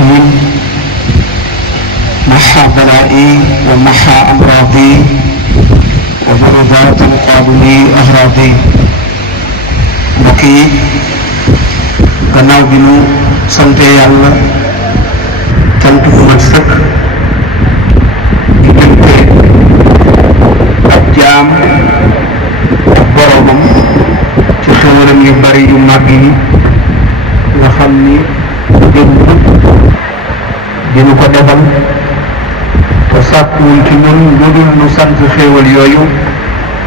الرحيم محى بلائي ومحى أمراضي وبرزات القادمي أهراضي mbokk yi gannaaw bi nu sante yàlla cant bu mat sëkk diggante ak jaam ak boroomam ci xéwalam yu bari yu màgg yi nga xam ni démb dinu ko defal te sàkkuwul ci ñun lu dul nu sant xéewal yooyu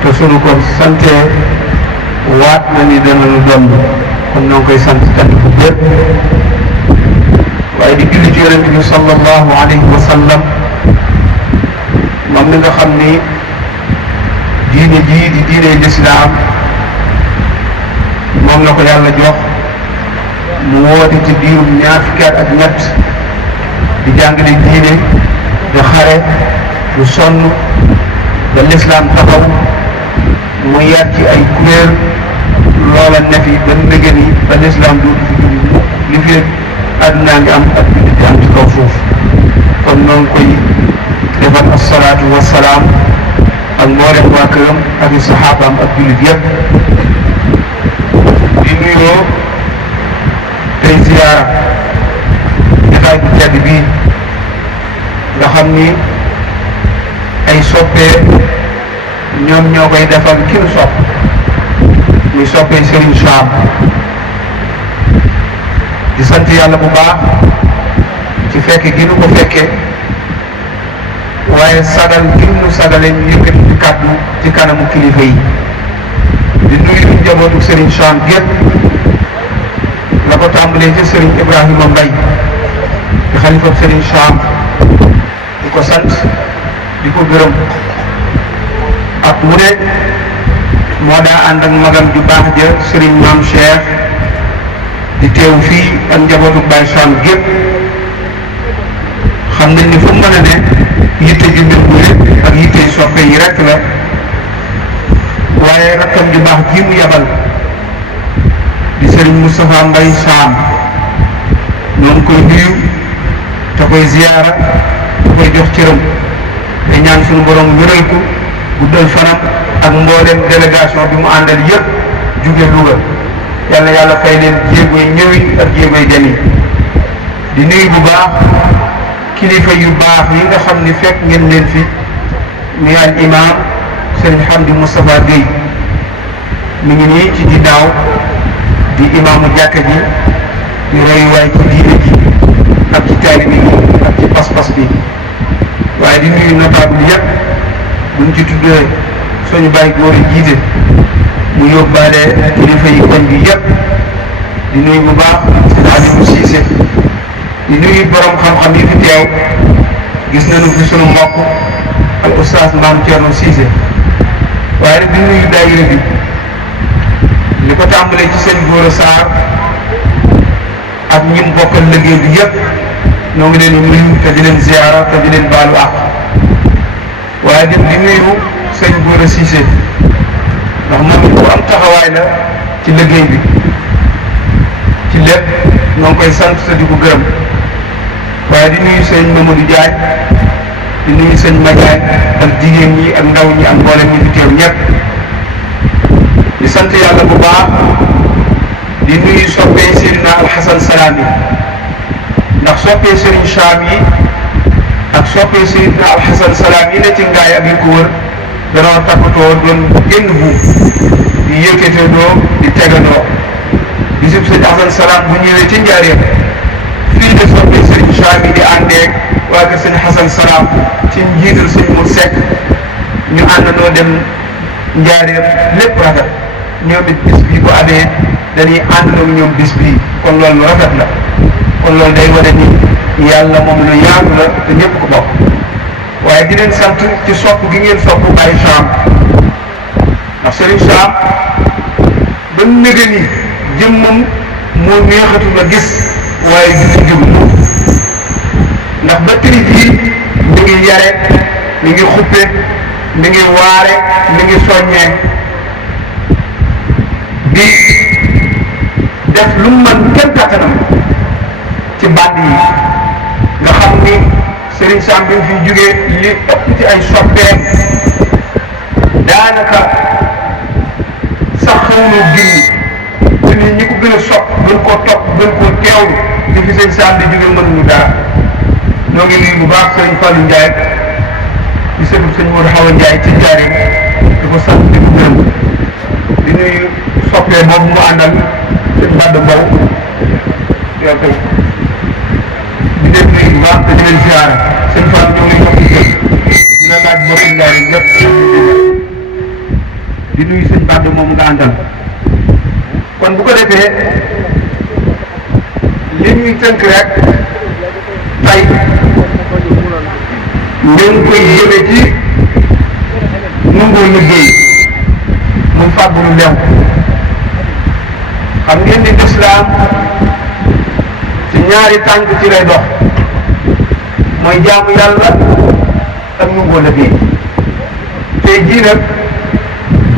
te sunu ko sante waat na ni dana lu domb kon ñoo ngi koy sant cant bu bépp waaye di julli ci yonent bi sallallahu alayhi wa sallam moom mi nga xam ni diine jii di diine lislaam moom la ko yàlla jox mu woote ci diirum ñaar fukki at ak ñett di jàngale diine di xare du sonn ba lislaam taxaw mu yar ci ay kuréel loola ne fi ba nëgën yi ba lislaam dootu fi jóge mukk li fi àddunaa ngi am ak jullit di am ci kaw suuf kon noonu koy defal asalaatu wasalaam ak mboolem waa këram ak i saxaabaam ak jullit yépp di nuyoo tey ziyaara jotaay bu tedd bii nga xam ni ay soppee ñoom ñoo koy defal ki nu sopp muy soppee Serigne Sam di sant yàlla bu baax ci fekke gi nu ko fekke waaye sagal gi nu sagale ñu yëkkati ci kàddu ci kanamu kilifa yi di nuyu njabootu Serigne Sam gépp la ko tàmbalee ci Serigne Ibrahima Mbaye di xalifab Serigne Sam di ko sant di ko gërëm ak mu ne moo daa ànd ak magam ju baax ja Serigne Mame Cheikh di teew fii ak njabootu Baye Sam gépp xam nañ ni fu mu mën a ne yitte ju mbir bu lépp ak yitte soppe yi rekk la waaye rakkam ju baax ji mu yabal di Serigne Moustapha Mbaye Sam noonu koy nuyu te koy ziyaara te koy jox cëram te ñaan suñu borom wéral ko guddal fanam ak mboolem délégation bi mu àndal yëpp jóge Louga yàlla yàlla fay leen jéegoy ñëwi ak jéegoy dem yi di nuyu bu baax kilifa yu baax yi nga xam ni fekk ngeen leen fi muy al imam Serigne Hamdi Moustapha Gueye mi ngi nii ci ginnaaw di imaamu jàkka ji di royuwaay ci diine ji ak ci taalibe bi ak ci pas-pas bi waaye di nuyu notable yëpp buñ ci tuddee suñu bàyyi góor yi jiite mu yóbbaale kilifa yi koñ bi yëpp di nuyu bu baax seen Aliou Cissé di nuyu borom xam-xam yi fi teew gis nañu fi sunu mbokk ak oustaz Mame Thierno Cissé waaye nag di nuyu daayira bi li ko tàmbalee ci seen góor a Sarr ak ñi mu bokkal liggéey bi yëpp ñoo ngi leen di nuyu te di leen ziara te di leen baalu àq waaye di nuyu sëñ góor a Cissé ndax moom it bu am taxawaay la ci liggéey bi ci lépp ñoo ngi koy sant te di ko gërëm waaye di nuyu sëñ Mamadou Diagne di nuyu sëñ Madiagne ak jigéen ñi ak ndaw ñi ak mboolem ñi fi teew ñëpp di sant yàlla bu baax di nuyu soppee Seydina Alxasan Salaam yi ndax soppee Serigne Sam yi ak soppee Seydina Alxasan Salaam yi ne ci ngaay ak li ko wër danoo tappatoo doon génn buum di yëkkatandoo di tegandoo bisub sëñ Alxasan Salaam bu ñëwee ci njaareem fii de soppee Serigne Sam yi di àndeeg waa kër sëñ Xasan Salaam ci njiital sëñ mu sekk ñu àndandoo dem njaareem lépp rafet ñoom it bis bii bu amee dañuy àndandoo ñoom bis bii kon loolu lu rafet la kon loolu day wane ni yàlla moom lu yaatu la te ñëpp ko bokk waaye di leen sant ci sopp gi ngeen sopp Baye Sam ndax Serigne Sam ba nëgë ni jëmmam moo neexatu la gis waaye gis jëm ndax ba tey jii mi ngi yare mi ngi xuppe mi ngi waare mi ngi soññee di def lu mu mën kenn kattanam ci bàdd yi Sam bi fi jógee li ëpp ci ay soppeem daanaka sax xawnu gin te ni ñi ko gën a sopp gën koo topp gën koo teewlu di fi sëñ Sam di jóge mënuñu dara ñoo ngi nuyu bu baax sëñ Fallou Ndiaye di sëñ Modou Hawa Ndiaye ci jaari di ko sant di ko gërëm di nuyu soppee boobu mu àndal sëñ Bada Mbow yow tey di leen nuyu bu baax te di leen ziara sëñ Fall ñoo ngi jox dina laaj bokk Ndiaye yëpp di nuyu sëñ Bada moom nga àndal kon bu ko defee li ñuy tënk rek tey ngeen koy jëme ci nangoo liggéey muy fàggu lu lew xam ngeen ni lislaam ci ñaari tànk ci lay dox mooy jaamu yàlla ak nangoo liggéey tey jii nag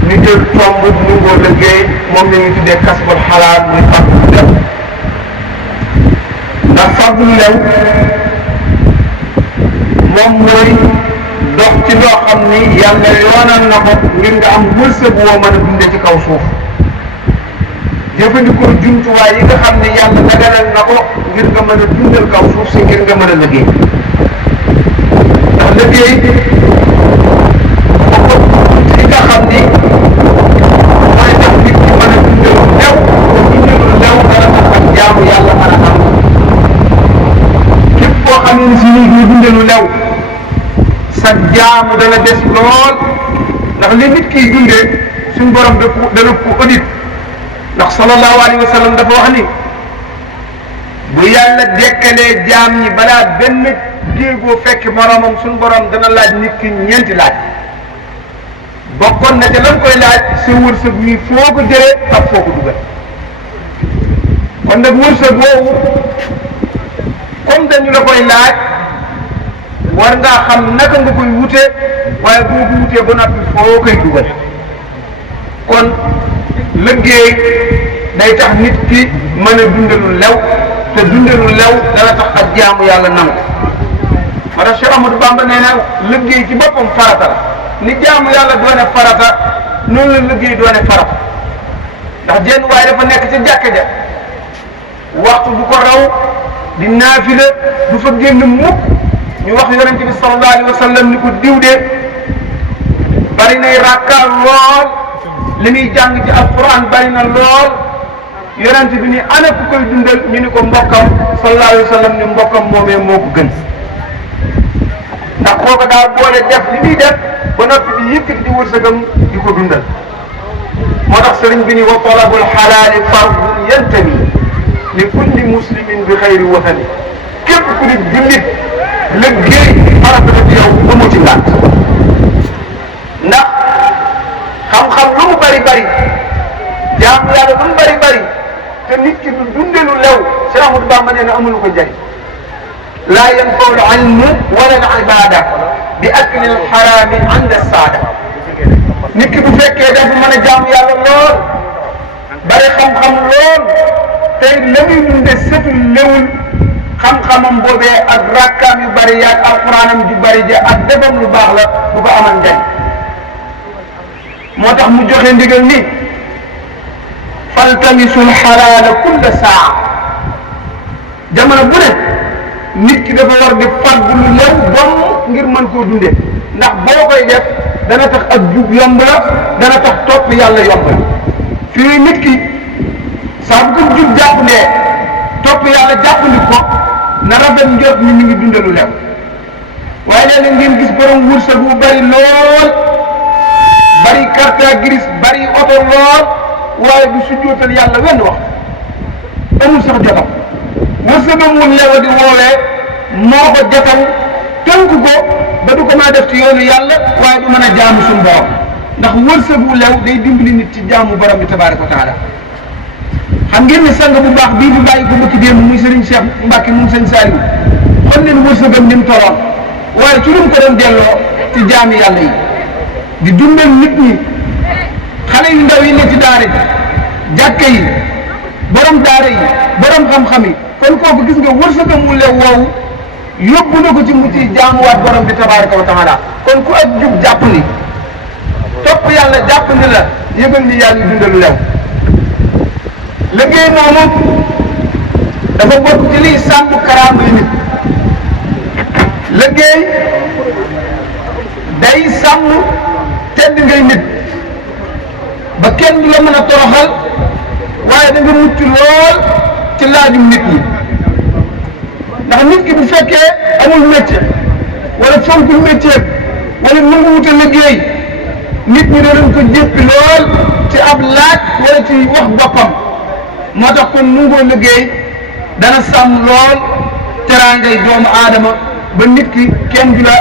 ñu jël tomb nangoo liggéey moom la ñuy tuddee kasbul xalaal muy fàggu lu lew ndax fàggu lu lew moom mooy dox ci loo xam ni yàlla yoonal na ko ngir nga am wërsëg woo mën a dunde ci kaw suuf jëfandikoo jumtuwaay yi nga xam ne yàlla daganal na ko ngir nga mën a dundal kaw suuf si ngir nga mën a liggéey ndax liggéey bokk ci nga xam ni mooy tax nit ki mën a dundal lew dundal lew dana tax ak jaamu yàlla mën a am képp koo xam ne si nii du dundalu lew sa jaamu dana des lool ndax li nit kiy dundee suñ borom dana ko audit ndax sallallahu alayhi wa sallam dafa wax ni bu yàlla dekkalee jaam ñi balaa benn jéegoo fekk moromam suñ borom dana laaj nit ki ñeenti laaj bokkoon na ca lan koy laaj sa wërsëg wi foo ko jëlee ak foo ko dugal kon nag wërsëg woowu comme dañu la koy laaj war ngaa xam naka nga koy wute waaye boo ko wutee ba noppi foo koy dugal kon liggéey day tax nit ki mën a dundalu lew te dundalu lew dana tax ak jaamu yàlla nangu ma tax Cheikh Amadou Bamba nee na liggéey ci boppam farata la ni jaamu yàlla doone farata noonu la liggéey doone farata ndax jenn waaye dafa nekk ca jàkka ja waxtu bu ko raw di naafila du fa génn mukk ñu wax yonente bi sallallahu alayhi wa sallam ni ko diw de bari nay rakkaar lool li muy jàng ci alquran bari na lool yonente bi ni ana ku koy dundal ñu ni ko mbokkam sallallahu alayhi wa sallam ni mbokkam moomee moo ko gën ndax kooku daa boole def li muy def ba noppi di yëkkati di wërsëgam di ko dundal moo tax sëriñ bi ni wa talabul xalaali fardun yantami li kulli muslimin bi xayri watani képp ku di jullit liggéey farata la ci yow amu ci ngànt ndax xam-xam lu mu bari bari jaamu yàlla lu mu bari bari te nit ki du dunde lu lew Cheikh Ahmadou Bamba nee na amulu ko njëriñ laa yanfau l ilmu wala l ibada bi akli l xaraami inda saada nit ki bu fekkee dafa mën a jaamu yàlla lool bari xam-xam lool tey la muy dunde setul lewul xam-xamam boobee ak rakkaam yu bari yaag alquranam ju bari ja ak defam lu baax la bu ko amal njëriñ moo tax mu joxe ndigal ni faltamisul xalaala kulla saa jamono bu ne nit ki dafa war di fàggu lu lew dom ngir mën koo dunde ndax boo koy def dana tax ak jub yomb la dana tax topp yàlla yomb la fii nit ki saa bu ko jub jàpp ne topp yàlla jàppandi ko na rafet njort ni mi ngi dundalu lew waaye léeg-léeg ngeen gis borom wërsëg bu bari lool bari carte grise bari oto lool waaye du sujjootal yàlla wenn wax amul sax jotam wërsëgam mun lewa di woowee moo ko jotal tënk ko ba du ko mën a def ci yoonu yàlla waaye du mën a jaamu suñu borom ndax wërsëg wu lew day dimbali nit ci jaamu borom bi tabaaraka wa taala xam ngeen ne sang bu baax bii bu bàyyi ko bëkk démb muy Serigne Cheikh Mbacke moom sëñ Saliou xool leen wërsëgam ni mu toloon waaye ci lu mu ko doon delloo ci jaami yàlla yi di dundal nit ñi xale yu ndaw yi ne ci daara ji jàkka yi borom daara yi borom xam-xam yi kon kooku gis nga wërsëgam mu lew woowu yóbbu na ko ci mu ciy jaamuwaat borom bi tabaraka wa taala. kon ku ak jub jàpp ni topp yàlla jàpp ni la yëgal ni yaa ngi dundalu lew. liggéey moomu dafa bokk ci liy sàmm karaam yi nit. liggéey day sàmm tedd ngay nit ba kenn du la mën a toroxal waaye da nga mucc lool ci laajum nit ñi. ndax nit ki bu fekkee amul métier wala fonkul métier wala nangu wut a liggéey nit ñi danañ ko jéppi lool ci ab laaj wala ci wax boppam. moo tax kon nangoo liggéey dana sàmm lool teraangay doomu aadama ba nit ki kenn du la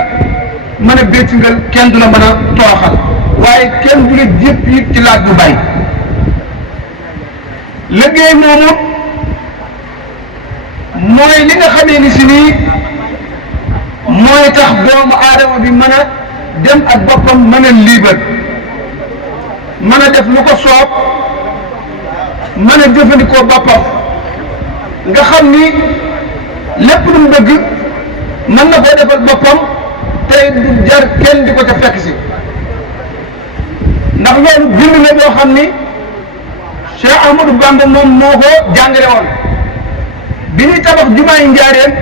mën a béccingal kenn du la mën a toroxal waaye kenn du la jéppi it ci laaj bu bay. liggéey moomu mooy li nga xamee ni si nii mooy tax doomu aadama bi mën a dem ak boppam mën a liibar mën a def lu ko soob mën a jëfandikoo boppam nga xam ni lépp lu mu bëgg mën na koo defal boppam tey du jar kenn di ko ca fekk si. ndax loolu bind la boo xam ni Cheikh Ahmadou Bamba moom moo ko jàngale woon bi ñuy tabax jumaay Njaaréem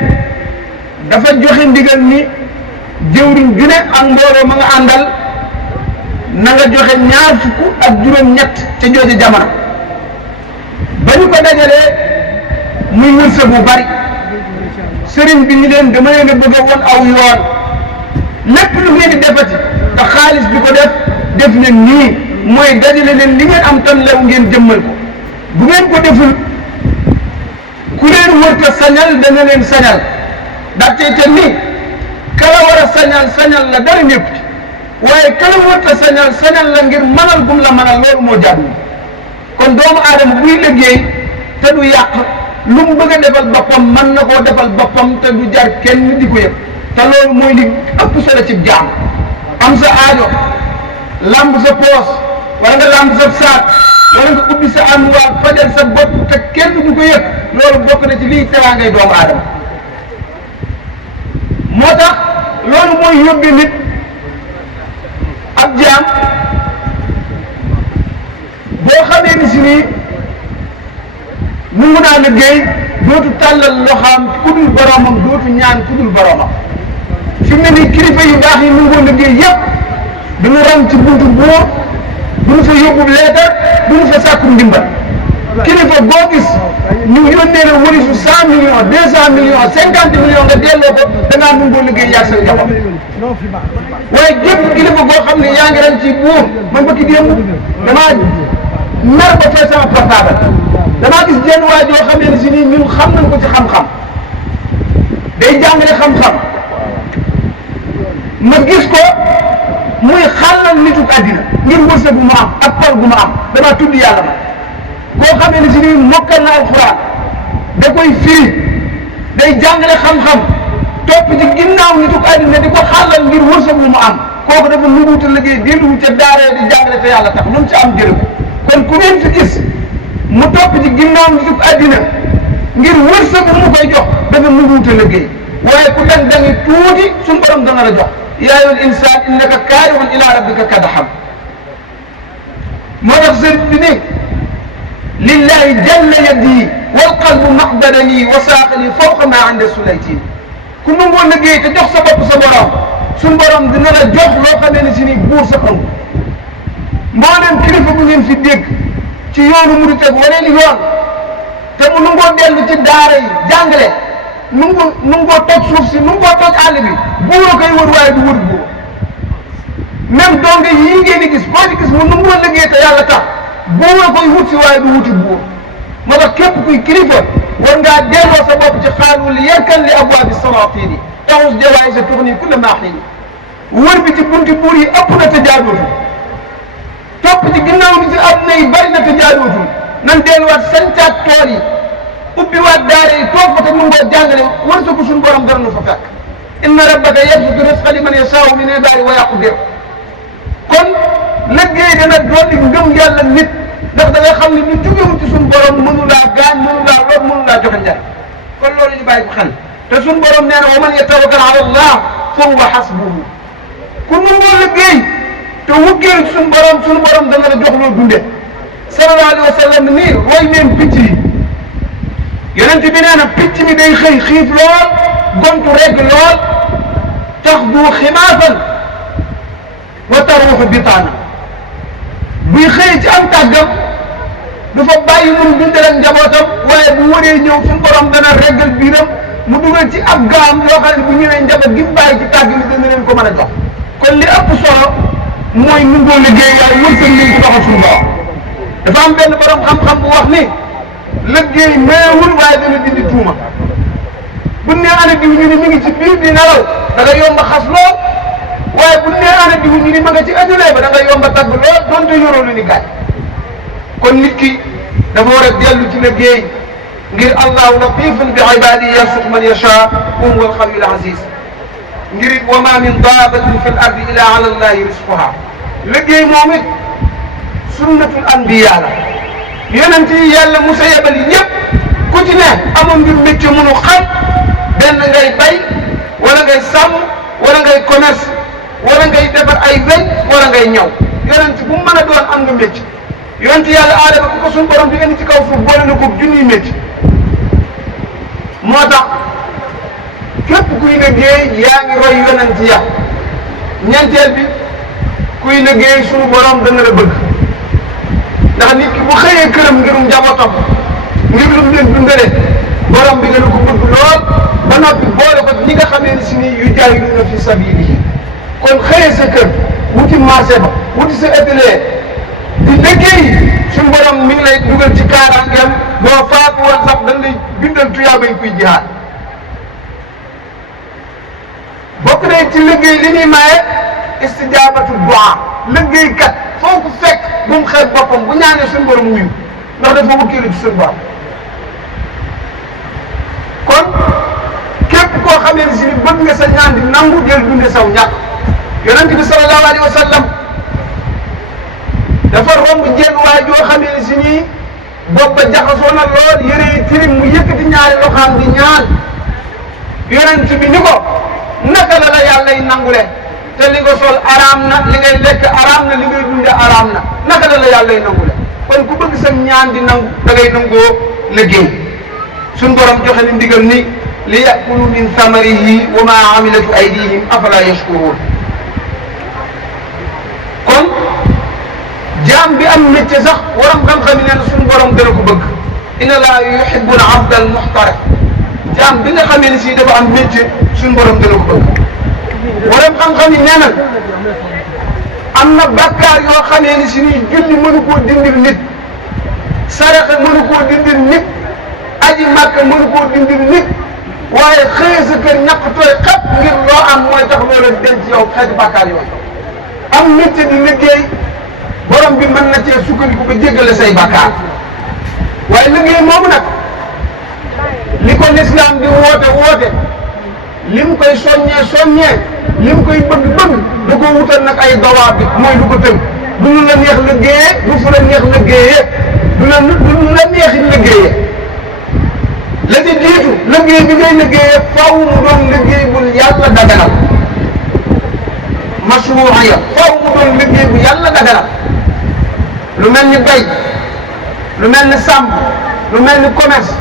dafa joxe ndigal ni jëwriñ ju ne ak mbooloo ma nga àndal na nga joxe 20 ca jooju jamono. ba ñu ko dajalee muy wërsëg bu bari sëriñ bi ñu leen dama leen a bëgg a won aw yoon lépp lu ngeen di defati te xaalis bi ko def leen nii mooy dajale leen li ngeen am tan lew ngeen jëmmal ko. bu ngeen ko deful ku leen wërta sañal dana leen sañal ndaxte te ni kala war a sañal la dara ñëpp ci waaye kala wërta sañal la ngir mënal gum la mënal loolu moo jàddu. kon doomu aadama buy liggéey te du yàq lu mu bëgg a defal boppam mën na koo defal boppam te du jar kenn di ko yëg te loolu mooy li ëpp solo ci jaam. am sa aajo lamb sa poos wala nga lamb sa saak wala nga ubbi sa armoire fajal sa bopp te kenn du ko yëg loolu bokk na ci liy teraangay doomu aadama. moo tax loolu mooy yóbbi nit ab jaam boo xamee ni si nii mu ngi naa liggéey dootu tàllal loxaam ku dul boromam dootu ñaan ku dul boromam. fi mu ne nii kilifa yu baax yi mu ngi liggéey yëpp duñu ram ci buntu buur duñu fa yóbbu leetar duñu fa sàkku ndimbal. kilifa boo gis ñu yónnee la warisu 100 millions 200 millions 50 millions nga delloo ko dangaa nangoo liggéey yaa sa njaboot. waaye gépp kilifa boo xam ne yaa ngi ren ci buur man ba ki démb damaa mer ba fay sama portable damaa gis jenn waa joo xamee ne si nii ñun xam nañ ko ci xam-xam day jàngale xam-xam ma gis ko muy xàllal nitu àddina ngir wërsëg bu mu am ak pal gu mu am damaa tudd yàlla ma koo xamee ne si nii mokkal na alxuraan da koy firi day jàngale xam-xam topp ci ginnaaw nitu àddina di ko xàllal ngir wërsëg bu mu am kooku dafa nuguuta liggéey delluwu ca daaree di jàngale te yàlla tax lu mu ci am jële ko. kon ku ngeen fi gis mu topp ci ginnaaw nitu àddina ngir wërsëg bu mu koy jox dafa nuguuta liggéey waaye ku dangi tuuti suñu borom dana la jox. yaa ayyuhal insaan innaka kaadihun ilaa rabbika kadhan. moo tax sëriñ bi ne lillahi jalla yadi wal qalbu maqdadani wa saaqani fawqa ma inda sulaytin. ku nangoo liggéey te jox sa bopp sa borom suñu borom dina la jox loo xamee ne si ni buur sa xamu. mbooleem kilifa bu ngeen fi dégg ci yoonu murid ak waneen yoon te mu nangoo dellu ci daara yi jàngale nangoo toj suuf si nangoo toj àll bi buura koy wër waaye du wër buur. même donge yii ngeen di gis boo ci gis mu nangoo liggéey te yàlla tax buura koy wut si waaye du wuti buur. moo tax képp kuy kilifa war ngaa delloo sa bopp ci xaalul yarkan li abwaabi salaatini taxus jawaay sa tourni kulla maaxini. wër bi ci bunti buur yi ëpp na te jaadootul topp ci ginnaaw ni ci àdduna yi bari na te jaadootul nan delluwaat sancaat tool yi ubbiwaat daara yi toog fa te mu ngoo jàngale wërsëgu suñu borom dara nu fa fekk. inna rabbaka yabsutu rizqa liman yashaa'u min ibaadihi wa yaqdir. kon liggéey dana dolli ngëm yàlla nit ndax da nga xam ne lu jógewul ci suñu borom mënu laa gaañ mënu laa lor mënu laa joxe njariñ kon loolu ñu bàyyi ko xel te suñ borom nee na wa man yatawakkal ala allah fa huwa hasbuhu ku nangoo liggéey te wukkeelu ci suñu borom dana la jox loo dunde sallallahu alayhi wa sallam nii roy leen picc yi yonent bi nee na picc mi day xëy xiif lool gontu regg lool taxdu ximaafan wa taruuxu bitaana buy xëy ci am tàggam du fa bàyyi mun dundal ak njabootam waaye bu waree ñëw suñu borom dana reggal biiram mu dugal ci ab gaam loo xam ne bu ñëwee njaboot gi mu bàyyi ci tàgg mi dana leen ko mën a jox kon li ëpp solo mooy nu ngoo liggéey waaye wërsëg li ko doxal suñu borom dafa am benn borom xam-xam bu wax ni liggéey mayewul waaye dana dindi tuuma bu nee ana diw ñu ni mi ngi ci biir di nelaw da nga yomba xas lool waaye bu nee ana diw ñu ni ma nga ci atelier ba da nga yomba tagg lool donte yoroo lu ni gaañ kon nit ki dafa war a dellu ci liggéey ngir allahu latifun bi ibadihi yarsuqu man yasha wa huwa alqawiyyu alaziz ngir it wa ma min daabatin fi l ardi illa ala allahi risquha liggéey moom it sunnatul anbiya la yonent yi yàlla musa yebal yëpp ku ci ne amoon ngir métier mënu xam benn ngay bay wala ngay sàmm wala ngay commerce wala ngay defar ay weñ wala ngay ñaw yonent bu mu mën a doon am nga métier yonent yàlla aadama ku ko suñu borom di indi ci kaw suuf boole na ko junniy métier moo tax képp kuy liggéey yaa ngi roy yonent ya ñeenteel bi kuy liggéey suñu borom dana la bëgg ndax nit ki bu xëyee këram ngirum njabootam ngir lu mu leen dundale borom bi dana ko bëgg lool ba noppi boole ko ñi nga xamee ne si nii yu jaahiduuna fi sabilihi kon xëyee sa kër wuti marché ba wuti sa atelier di liggéey suñu borom mi ngi lay dugal ci kaaraangeem boo faatu woon sax dañ lay bindal tuyaabay kuy jihaad bokk na ci liggéey li ñuy maye istijaabatu du'a liggéeykat foo ko fekk bu mu xeeb boppam bu ñaanee suñu borom wuyu ndax dafa wukkilu ci suñu borom kon képp koo xamee ne si ni bëgg nga sa ñaan di nangu jël dunde saw ñàkk yonent bi sallallahu alayhi wa sallam dafa romb jenn waay joo xamee ne si nii bopp ba jaxasoo na lool yére yi tirim mu yëkkati ñaari loxaam di ñaan yonent bi ni ko naka la la yàlla yi nangule te li nga sol araam na li ngay lekk araam na li ngay dunde araam na naka la la yàlla yi nangule kon ku bëgg sam ñaan di nangu da ngay nangoo liggéey suñ borom joxe ni ndigal ni li yakulu min thamarihi wa ma amilatu aydihim afala yashkurun kon jaam bi am métier sax waram xam-xam yi nee na suñu borom dana ko bëgg inna laa yuhibbul abda al muhtarif jaam bi nga xamee ne si dafa am métier suñu borom dana ko bëgg waram xam-xam yi nee na am na bàkkaar yoo xamee ni si nii julli mënu koo dindil nit saraxe mënu koo dindil nit aji màkk mënu koo dindil nit waaye xëy sa kër ñàkk tooy xat ngir loo am mooy tax loola denc ci yow xeeti bàkkaar yooyu am métier di liggéey borom bi mën na cee sukkandiku ba jéggale say bàkkaar waaye liggéey moomu nag li ko lislaam di woote lim koy soññee lim koy bëgg da ko wutal nag ay dawaab bi mooy lu ko tënk du lu la neex liggéeyee du fu la neex liggéeyee du la neexi liggéeyee la ci jiitu liggéey bi ngay liggéeyee faaw mu doon liggéey bu yàlla daganal mashruuya faaw mu doon liggéey bu yàlla daganal lu mel ni bay lu mel ni sàmm lu mel ni commerce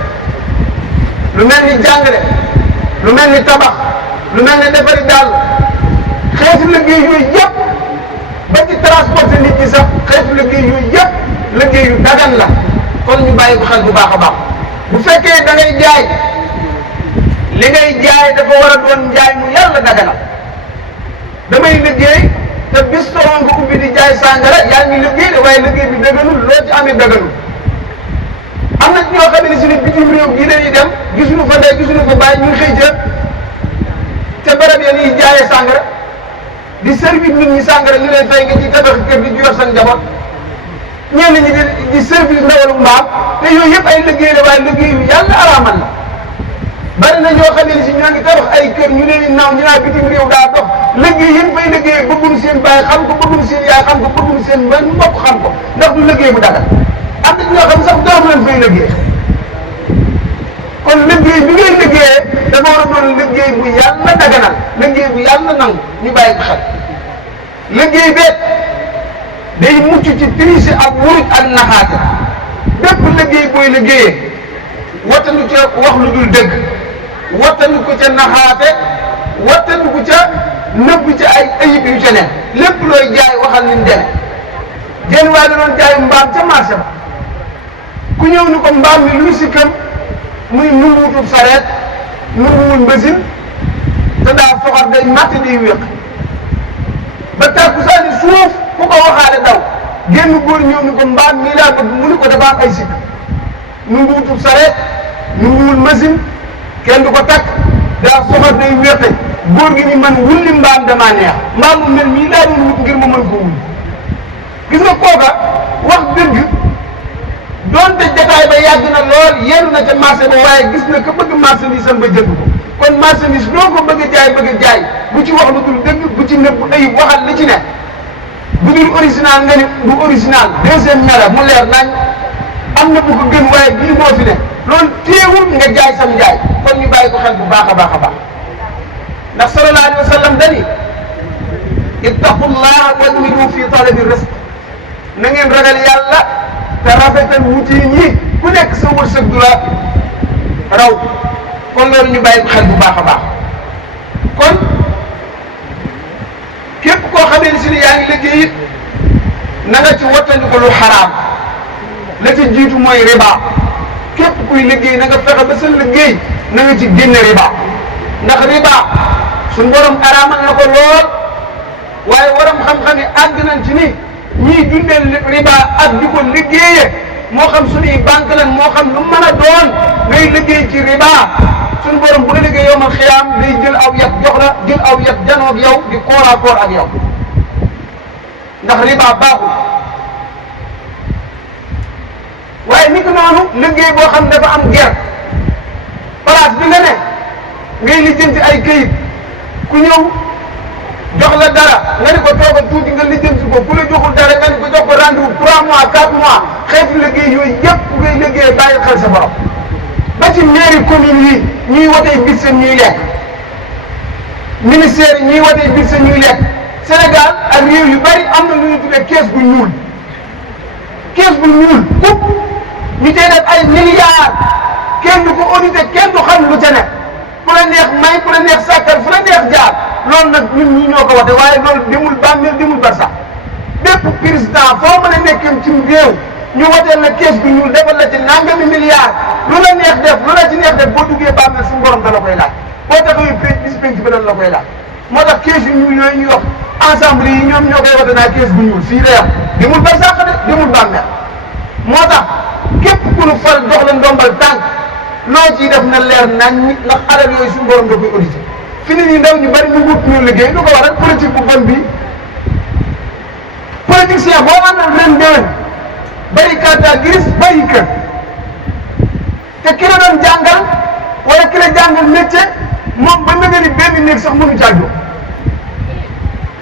lu mel ni jàngale lu mel ni tabax lu mel ni defari daal xeetu liggéey yooyu yëpp ba ci transporter nit ñi sax xeetu liggéey yooyu yëpp liggéey yu dagan la kon ñu bàyyi ko xel bu baax a baax bu fekkee da ngay jaay li ngay jaay dafa war a doon njaay mu yàlla daganal damay liggéey te bis toxoon nga ubbi di jaay sàngara yaa ngi liggéey de waaye liggéey bi daganul loo ci amee daganul am na ñoo xam ne si ni bitim réew gii dañuy dem gisuñu fa ndey gisuñu fa bàyyi ñu ngi xëy ca barab ya ñuy jaayee sàngara di service nit ñi sàngara ñu leen fay nga ci tabax kër di yor seen njaboot ñenn ñi di service ndawalu mbaam te yooyu yëpp ay liggéey la waaye liggéey yu yàlla araamal la bari na ñoo xam ne si ñoo ngi tabax ay kër ñu leen naaw ñu naa bitim réew daa dox liggéey yéen fay liggéey bëgguñu seen baay xam ko bëgguñu seen yaay xam ko bëgguñu seen mbokk xam ko ndax du liggéey bu dagal am na ñoo xam sax doomu leen fay liggéey kon liggéey bi ngay liggéeyee dafa war a doon liggéey bu yàlla daganal liggéey bu yàlla nangu ñu bàyyi ko xel liggéey bee day mucc ci triche ak wuruj ak naxaate bépp liggéey booy liggéeyee wattanu ca wax lu dul dëgg wattanu ko ca naxaate wattanu ko ca nëbb ca ay ayib yu ca ne lépp looy jaay waxal ni mu demee jenn waaye da doon jaay mbaam ca marché ba ku ñëw ni ko mbaam mi luy sikkam muy nunguwutub sareet nunguwul mbasin te daa soxar day matt day wéq ba tàkkusaani suuf ku ko waxaale daw génn góor ñëw ni ko mbaam mii laa bëgg mu ni ko dafa am ay sikk nunguwutub sareet nunguwul mbasin kenn du ko takk daa soxar day wéqe góor gi ni man wulli mbaam damaa neex mbaam mu mel mii laa doon wut ngir ma mën ko wulli gis nga kooka wax dëgg doonte jataay ba yàgg na lool yenn na ca marché ba waaye gis na ko bëgg marchandise am ba jënd ko kon marchandise doo ko bëgg a jaay bu ci wax lu dul dëgg bu ci nëbb ayib waxal li ci ne bu dul original nga ni du original deuxième mela mu leer nañ am na bu ko gën waaye bii moo fi ne loolu téewul nga jaay sam jaay kon ñu bàyyi ko xel bu baax a baax a baax ndax sallallahu alayhi wa sallam dani ittaqullaha wajmilu fi talabi rizq na ngeen ragal yàlla te rafetal wuti ñi ku nekk sa wërsëg du la raw kon loolu ñu bàyyi ko xel bu baax a baax kon képp koo xamee ni si ne yaa ngi liggéey it na nga ci wattandiku lu xaraam la ci jiitu mooy riba képp kuy liggéey na nga fexe ba sa liggéey na nga ci génne riba ndax riba suñ borom araamal na ko lool waaye waram xam-xam yi àgg nañ ci ni ñiy dundee riba ak di ko liggéeyee moo xam suñuy banque lan moo xam lu mën a doon ngay liggéey ci riba suñu borom bu la liggéey yow mal xiyaam day jël aw yat jox la jël aw yat janoog yow di koor ak yow ndax riba baaxul waaye nit noonu liggéey boo xam dafa am ger place bi nga ne ngay lijjanti ay këyit ku ñëw jox la dara nga ni ko toogal tuuti nga lijjanti ko ku la joxul dara nga ni ko jox ko rendez-vous 3 mois 4 mois xeetu liggéey yooyu yëpp ngay liggéey bàyyi xel sa borom ba ci mairie commune yi ñuy watee bit seen ñuy lekk ministère yi ñuy watee bit seen ñuy lekk Sénégal ak réew yu bari am na lu ñu tuddee kees gu ñuul kub ñu cay def ay milliards kenn du ko audité kenn du xam lu ca ne ku la neex may ku la neex sàkkal fu la neex jaar loolu nag ñun ñi ñoo ko wate waaye loolu demul bàmmeel demul barsax bépp président foo mën a nekkem ci réew ñu wateel la kees gu ñuul defal la ci nangami milliards lu la neex def lu la ci neex def boo duggee bàmmeel suñu borom da la koy laaj boo taxawee bis penc bi dañ la koy laaj moo tax kees yu ñuul yooyu ñuy wax ensemble yi ñoom ñoo koy wate naa kees gu ñuul fii la yam demul barsax de demul bàmmeel moo tax képp ku nu fal jox la ndombal tànk loo ciy def na leer nañ ndax alal yooyu suñu borom da koy audité fi ni nii ndaw ñu bari ñu wut ñu liggéey lu ko waral politique bu bon bi politicien boo àndal ren déwén bari carte grise bari kër te ki la doon jàngal wala ki la jàngal métier moom ba nga ni benn néeg sax mënu caa jóg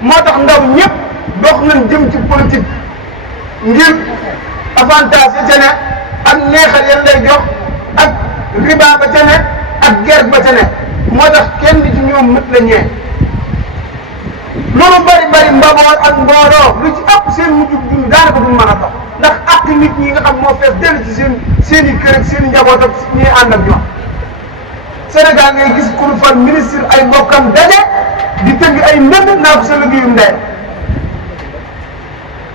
moo tax ndaw ñëpp dox nañ jëm ci politique ngir avantage ya ca ne ak neexal yan lay jox ak riba ba ca ne ak gerte ba ca ne moo tax kenn ci ñoom mët la ñee loolu bari mbaboor ak mbooloo lu ci ëpp seen mujjug dund daanaka duñ mën a dox ndax ak nit ñi nga xam moo fees dellu ci seen i kër ak seen i njaboot ak ñuy ànd ak ñoom Sénégal ngay gis ku fal ministre ay mbokkam daje di tëgg ay ndënd naa ko sa liggéeyum ndey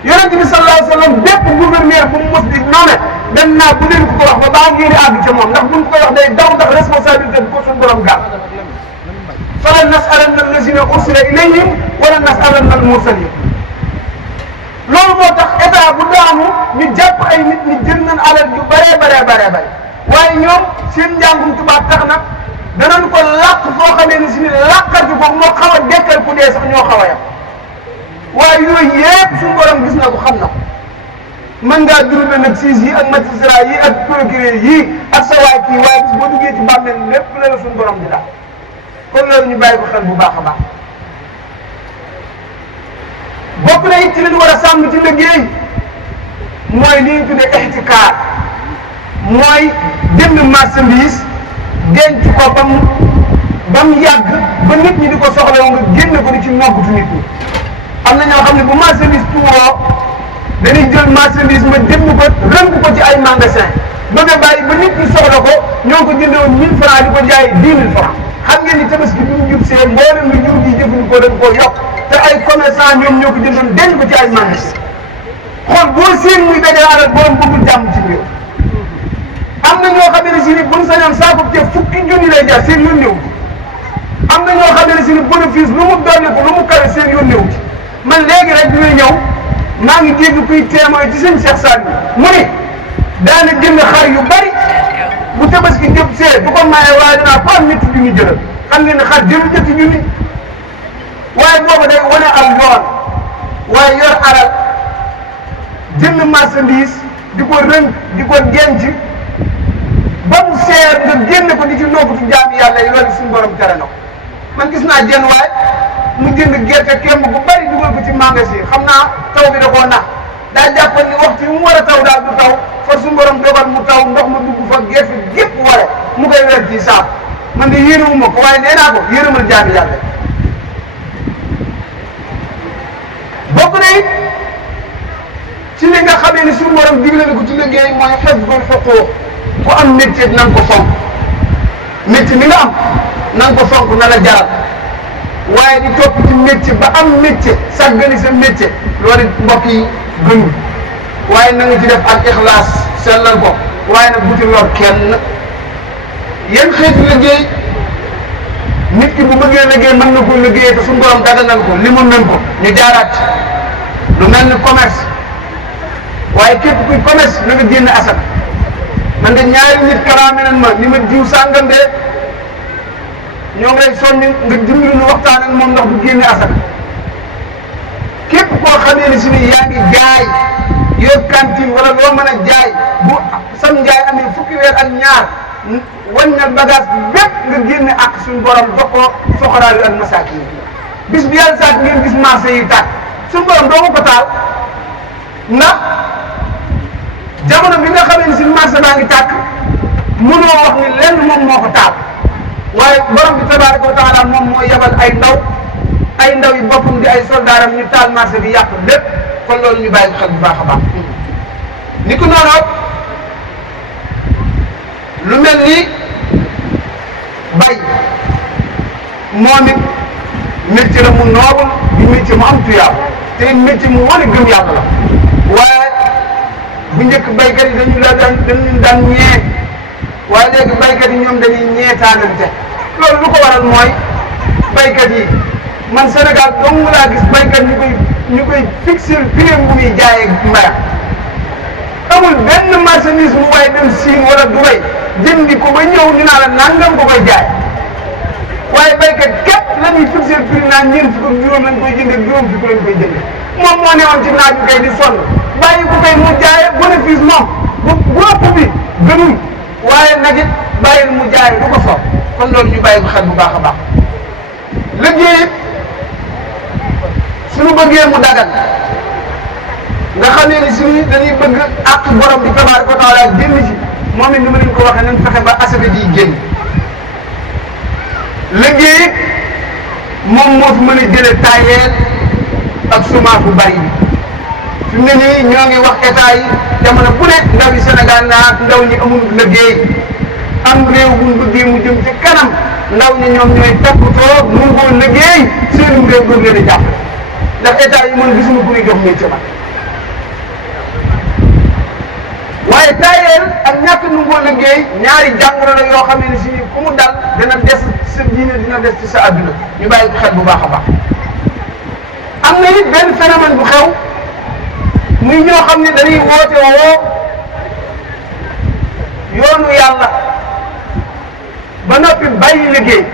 yonent bi sallallahu alayhi wa sallam bépp gouverneur bu mu mos di nommé dem naa bu leen ko wax ba baa ngeen di àgg ca moom ndax buñ ko wax day daw ndax responsabilité bi ko suñu borom gàll fala nasalanna allazina ursila ilayhim wala nasalanna almursalin loolu moo tax état bu daanu ñu jàpp ay nit ñi jël nañ alal yu bare waaye ñoom seen njàngum tubaab tax na danañ ko làq foo xamee ni si ni làqatu ko moo xaw a dekkal ku dee sax ñoo xaw a yam waaye yooyu yëpp suñu borom gis na ko xam na ko mën ngaa durale nag siis yi ak magistrat yi ak procureur yi ak sa waay kii waaye bis boo duggee ci bàmmeel lépp la la suñu borom di daal kon loolu ñu bàyyi ko xel bu baax a baax bokk na it ci li ñu war a sàmm ci liggéey mooy li ñu tuddee ixtikaar mooy jënd marchandise denc ko ba mu ba mu yàgg ba nit ñi di ko soxla nga génne ko di ci noggutu nit ñi. am na ñoo xam ne bu marchandise tuuroo dañuy jël marchandise ma jënd ko rënk ko ci ay magasin bëgg a bàyyi ba nit ñi soxla ko ñoo ko jëndewoon 1000 francs di ko jaayee 10 000 francs. xam ngeen ni tabaski bi ñu jub see mboolem lu jur gi jëfandikoo dañ koo yokk te ay commerçant ñoom ñoo ko jëndoon denc ko ci ay magasin xool boo seen muy dajale alal borom bëggul jàmm ci réew. am na ñoo xam ne si ni buñ sañoon saako ceeb fukki junni lay jar seen yoon néew am na ñoo xam ne si ni bénéfice lu mu dolli ko lu mu kawe seen yoon néew ci man léegi rek dina ñëw maa ngi dégg kuy témoin ci seen Cheikh Saad bi mu ni daana jënd xar yu bari bu tabaski jëp see du ko maye waaye dinaa ko am ñetti junni jëlal xam ngeen ne xar jëlu ñetti junni waaye boobu day wane aw yoon waaye yor alal jënd marchandise di ko rënk di ko denc ba mu seer nga génn ko di ci noogutu jaami yàlla yi loolu suñu borom tere na ko man gis naa jenn waay mu jënd gerte kemb bu bari dugal ko ci magasin xam naa taw bi da koo nax daa jàppoon ni waxtu mu war a taw daal du taw fa suñu borom dogal mu taw ndox ma dugg fa gerte gépp ware mu koy weer ci saabu man de yéenewuma ko waaye nee naa ko yéenemal jaami yàlla bokk na it ci li nga xamee ni suñu borom digle na ko ci liggéey mooy hifzul huquuq ku am métier na nga ko fonk métier mi nga am na nga ko fonk na la jaral waaye di topp ci métier ba am métier sàggani sa métier loolu it mbokk yi gënul waaye na nga ci def ak ixlaas sellal ko waaye nag bu ci lor kenn yan xeetu liggéey nit ki bu bëggee liggéey mën na ko liggéeyee te suñu borom daganal ko li mu mën ko ñu jaaraat lu mel ni commerce waaye képp kuy commerce na nga génn asaka man de ñaari nit kalaame nan ma ni ma jiw sàngam de ñoo ngi lay soññ nga dimbali nu waxtaan ak moom ndax du génne asaka képp koo xamee ni si ni yaa ngi jaay yor cantine wala loo mën a jaay bu sam njaay amee fukki weer ak ñaar wàññal bagage bi bépp nga génne ak suñu borom dox ko soxoraayu ak masaakin bis bi yàlla saak ngeen gis marché yi tàkk suñu borom doo ko taal ndax jamono bi nga xamee ni si marché baa ngi tàkk mënoo wax ni lenn moom moo ko taal waaye borom bi tabaaraka wa taala moom moo yebal ay ndaw yi boppam di ay soldaaram ñu taal marché bi yàq lépp kon loolu ñu bàyyi xel bu baax a baax ni ko noonu lu mel ni bay moom it métier la mu noobul di métier mu am tuyaab te métier mu wane gëm yàlla la waaye bu njëkk baykat yi dañu daan ñee waaye léegi baykat yi ñoom dañuy ñeetaanante loolu lu ko waral mooy baykat yi man Sénégal dong laa gis baykat ñu koy fixer prix bu muy jaayee mbayam amul benn marchandise mu waaye dem Siin wala Dubai jëndi ko ba ñëw ñu naa la nangam ko koy jaay waaye baykat képp la ñuy fixer prix naan ñeent fukk ak juróom lañ koy jëndee juróom fukk lañ koy jëndee moom moo newoon ci naaj bi kay di sonn bàyyi ko kay mu jaayee bénéfice moom bu ëpp bi gënul waaye nag it bàyyil mu jaay du ko soob kon loolu ñu bàyyi ko xel bu baax a baax liggéey suñu bëggee mu dagal nga xamee ni suñu dañuy bëgg ak borom bi tabaaraka wa taala génn ci moom it ni ma leen ko waxee nañ fexe ba asaka ji génn liggéey moom moo fi mën a jëlee taayeel ak semence bu bari bi fi mu ne nii ñoo ngi wax état yi jamono bu ne ndaw yi Sénégal naa ndaw ñi amul liggéey am réew bu ñu bëggee mu jëm ci kanam ndaw ñi ñoom ñooy toppatoo mu ngoo liggéey seen réew gën leen a jàpp ndax état yi man gisuma ku ñuy jox métier ba waaye taayeel ak ñàkk nu ngoo liggéey ñaari jàngoro la yoo xam ne si ku mu dal dina des sa diine dina des ci sa adduna ñu bàyyi ko xel bu baax a baax am na it benn phénomène bu xew muy ñoo xam ne dañuy woote woo yoonu yàlla ba noppi bàyyi liggéey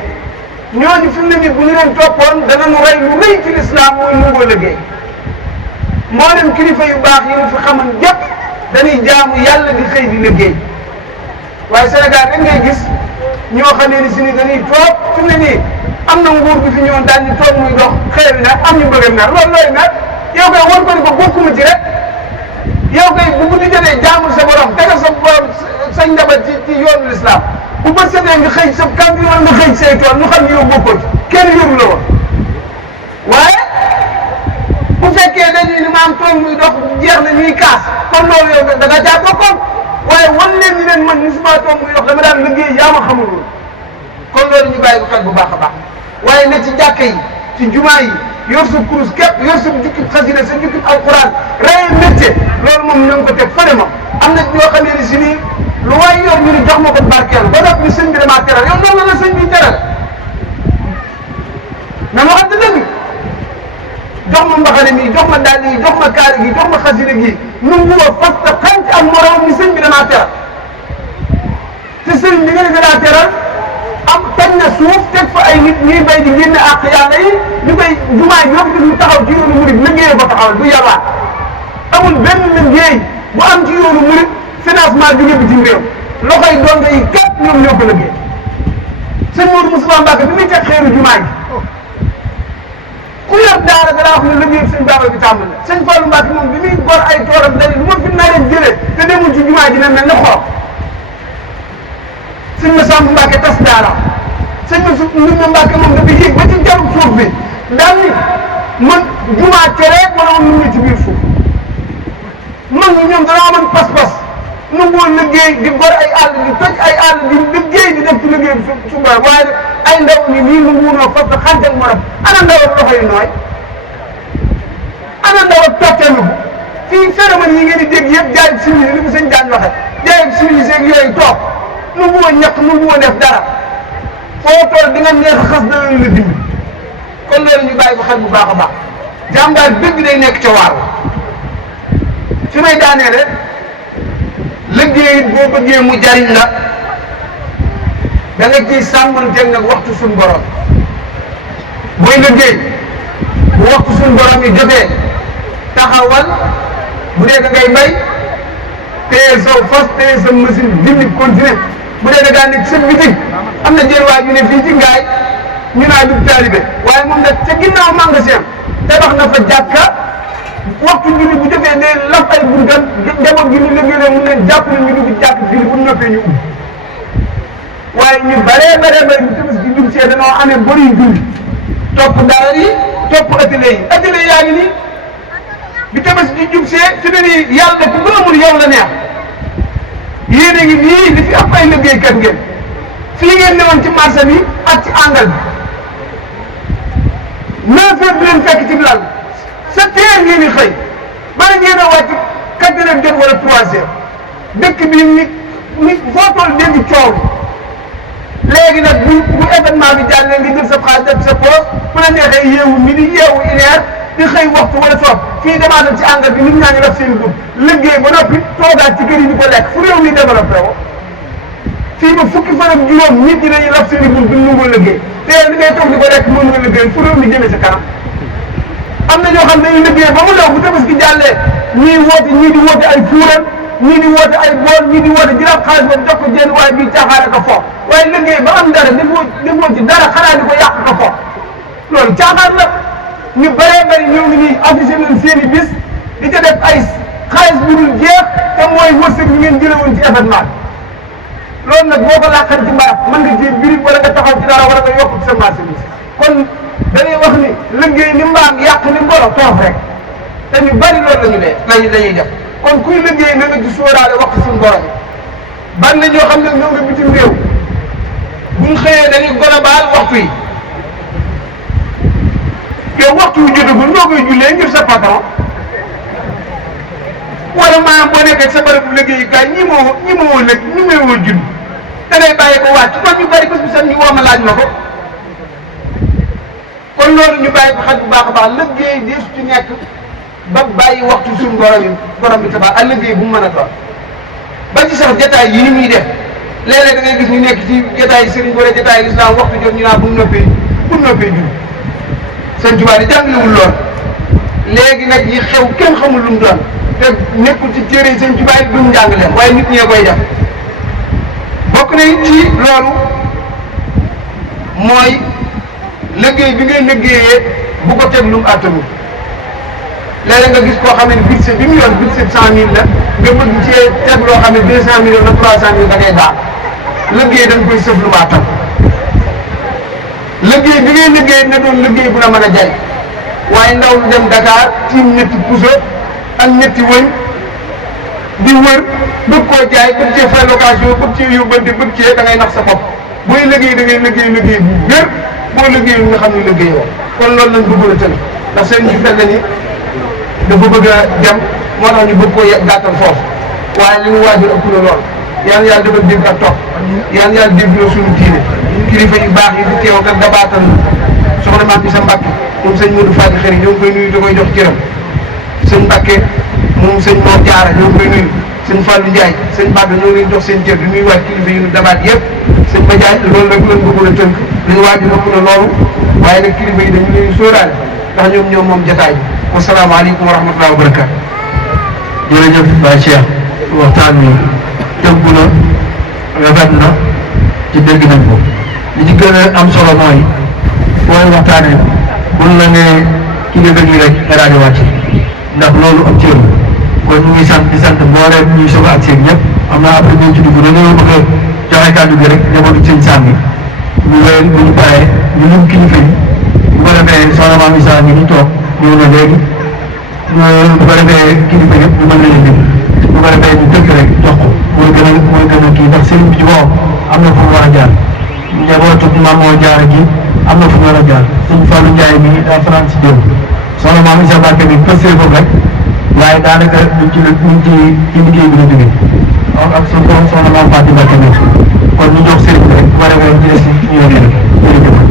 ñooñu fi mu ne nii bu ñu leen toppoon danañu rey lu rëy ci lislaam mooy nungoo liggéey moo dem kilifa yu baax yi ñu fi xaman yépp dañuy jaamu yàlla di xëy di liggéey waaye Sénégal da ngay gis ñoo xamee ni si ni dañuy toog fi mu ne nii am na nguur bi fi ñëwoon daal di toog muy dox xëy na am ñu bëgg a mer loolu looy mer yow koy war ko ni ko bokkuma ci rek yow koy bu guddi jotee jaamul sa borom tegal sa borom sa njaboot ci yoonu lislaam bu bët setee nga xëy sa camion nga xëy bay say tool ñu xam ne yow bokkoo ci kenn yoru la woon waaye bu fekkee dañuy ni maam tool muy dox jeex na ñuy kaas kon loolu yow da nga caa bokkoon waaye wan leen ni leen man musuma tool muy dox dama daan liggéey yaa ma xamul woon kon loolu ñu bàyyi ko xel bu baax a baax waaye ne ci jàkka yi ci jumaa yi yor sa kurus képp yor sa jukkib xasida sa jukkib alquran rey métier loolu moom na nga ko teg fële ma am na ñoo xam ne si nii lu waay yor ñu ni jox ma ko barkeel ba noppi ni sëñ bi damaa teral yow noonu la sëñ bi teral na ma waxante dëgg jox ma mbaxane mi jox ma dàll yi jox ma kaari gi jox ma xasida gi nu mu woo fas te xañ ci am morom ni sëñ bi damaa teral te sëñ bi nga ne daa teral am tañ na suuf teg fa ay nit ñuy bay di génne àq yàlla yi ñu koy jumaay bi yëpp ñu taxaw ci yoonu murid liggéeyee ko taxawal du yabaat amul benn liggéey bu am ci yoonu murid financement jóge bitim réew loxoy donga yi kat ñoom ñoo ko liggéey sëñ Modou Moustapha Mbacké bi muy teg xeeru jumaa ji ku yor daara da laa wax ne liggéey sëñ Baba bi tàmbali na sëñ Fallou Mbacké moom bi muy gor ay toolam dañu lu ma fi naree jëlee te demul ci jumaa ji ne mel ne xorom sëñ Massamba Mbacké tas daara sëñ Ndoumbé Mbacké moom dafa yéeg ba ci jarum suuf bi daal ni man jumaa tere wala woon ñu ci biir suuf man ñi ñoom danaa mën pas-pas nu ngoo liggéey di gor ay àll di toj ay àll di liggéey di def ci liggéey bi su borom waaye nag ay ndaw ni nii nu nguunoo fas xante ak morom ana ndaw ak loxo yu nooy ana ndaw ak totteelu fii cérémonie yi ngeen di dégg yëpp jaay simili li ko sëñ daan waxe jaay simili seeg yooyu toog nu ngoo ñaq nu ngoo def dara foo toll di nga neex a xas danañu la dimbi kon loolu ñu bàyyi ko xel bu baax a baax jàmbaar dëgg day nekk ca waar fi may daanee rek liggéey boo bëggee mu jariñ la da nga ciy sàmmanteeg nag waxtu suñ borom booy liggéey bu waxtu suñ borom yi jotee taxawal bu dee da ngay bay téye sa fas téye sa machine dindi continuer bu dee da ngaa nekk sa bitig am na jël waa ñu ne fii ci ngaay ñu naa dugg taalibe waaye moom nag ca ginnaaw magasin tabax na fa jàkka waxtu julli bu jotee ne laf ay buntam njaboot gi ñu liggéey mun leen jàpp ñu dugg jàkk julli bu noppee ñu ubbi waaye ñu baree bu tëbës gi dugg see dañoo amee bori julli topp daara yi topp atelier yaa ngi nii bi tëbës gi jub see fi ne nii yàlla ku gëmul yow la neex yéen a ngi nii li fi am ay liggéeykat ngeen fii ngeen newoon ci marché bi ak ci àngal bi 9 heures bi leen fekk ci lal 7 heures ngeen di xëy bala ngeen a wàcc 4 heures jot wala 3 heures dëkk bi nit foo toll dégg coow léegi nag bu événement bi jàllee nga jël sa xaalis def sa poos bu la neexee yeewu midi yeewu une heure di xëy waxtu wala soog fii demaatal ci àngal bi nit ñaa ngi def seen dugub liggéey ba noppi toogaat ci kër yi di ko lekk fu réew mi développé wo fii ba fukki fan ak juróom nit ñi dañuy def seen i dugub duñ nangoo liggéey te li ngay toog di ko lekk mën nga liggéey fu réew mi jëmee sa kanam am na ñoo xam dañuy liggéey ba mu law bu Tabaski jàllee ñii di woote ay fuural ñii di woote ay bool ñii di woote jëlaat xaalis boobu jox ko jenn waaye bii caaxaare ko fo waaye liggéey ba am dara defoo ci dara xanaa di ko yàq ko fo loolu caaxaan la ñu bëree bëri ñëw ngi nii affiché nañ seen i bis di ca def ay xaalis bu dul jeex te mooy wërsëg bi ngeen jëlee woon ci événement loolu nag boo ko làqal ci mbaar mën nga jël birig wala nga taxaw ci dara wala nga yokk ci sa marché bi kon dañuy wax ni liggéey ni mbaam yàq ni mbolo toog rek te ñu bari loolu lañuy def kon kuy liggéey na nga ci sóoraale wax suñu borom ban na ñoo xam ne ñoo nga bitim réew buñ xëyee dañuy golobaal waxtu yi yow waxtu yu jotagul noo koy jullee ngir sa patron wala maanaam boo nekkee sa bërëbu liggéeyukaay ñi moo woo julli da ngay bàyyi ko wàcc kon ñu bari bés bu set ñu woo ma laaj ma ko kon loolu ñu bàyyi ko xel bu baax a baax liggéey di su ci nekk ba bàyyi waxtu suñu borom bi tabax ak liggéey bu mu mën a doon ba ci sax jotaay yi ni muy def léeg-léeg da ngay gis ñu nekk ci jotaay sëriñ wala jotaay lislaam waxtu jot ñu naan bu noppee julli sëñ Tuubaa di jàngalewul lool léegi nag yi xew kenn xamul lu mu doon te nekkul ci téere sëñ Tuubaa yi duñ jàngaleem waaye nit ñee koy def bokk na ci loolu mooy liggéey bi ngay liggéeyee bu ko teg lu mu àttanul léeg-léeg nga gis koo xam ne budget bi mu yor budget 100000 la nga bëgg cee teg loo xam ne 200 millions na 300 millions da ngay daal liggéey da nga koy sëf lu mu àttan liggéey bi ngay liggéey na doon liggéey bu la mën a jariñ waaye ndaw lu dem Dakar tiim ñetti puso ak ñetti wëñ di wër bëgg koo jaay bëgg cee fay location bëgg cee yóbbante bëgg cee da ngay nax sa bopp booy liggéey da ngay liggéey bu wér boo liggéeyul nga xam ne liggéey woo kon loolu lañ bëggoon a tënk ndax seen bi mel na ni dafa bëgg a dem moo tax ñu bëgg koo gàttal foofu waaye li mu waajal ëpp na lool yal na yàlla defal dégg ak topp yal na yàlla déggloo suñu diine kilifa yu baax yi di teew ak dabaatal soxna Maam Isa Mbàkke moom sëñ Modou Fadi Xëri ñoo ngi koy nuyu da koy jox cëram sëñ Mbàkke moom sëñ Mor Jaara ñoo ngi koy nuyu sëñ Fallou Ndiaye sëñ Badou ñoo ngi leen jox seen cër di nuyu waaj kilifa yu ñu dabaat yëpp sëñ Badiane loolu rek lañ bëggoon a tënk dañu waaj ëpp na loolu waaye nag kilifa yi dañu leen sóoraale ndax ñoom moom jotaay bi wasalaamaaleykum wa rahmatulah wa barakaatu. jërëjëf Baye Cheikh waxtaan wi tënku na rafet na ci dégg nañ ko li ci gën a am solo mooy booy waxtaanee buñ la nee ki nga déglu rek rajo wàcc ndax loolu am cër kon ñu ngi sant di sant mbooleem ñuy soog a agsi ñëpp am naa après ñu ci dugg dañoo bëgg a joxe kàddu gi rek njabootu sëñ Sam bi ñu wéyal bu ñu paree ñu lim kilifa yi bu ko defee soxna Maam Isa ngi ñu toog ñëw na léegi bu ko defee kilifa yëpp ñu mën leen lim bu ko defee ñu tënk rek jox ko mooy gën a kii ndax sëriñ bi ci boppam am na fu mu war a jaar njabootu Maam moo jaar gi am na fu mu war a jaar sëñ Fallou Ndiaye mi daa faral si démb soxna Maam Isa Mbàkke bi pësee foofu rek waaye daanaka ñu ci liggéey bi la jógee ak soxna Maam Fatou Mbàkke bi kon ñu jox sëriñ bi rek bu ko defee ñu des si ñu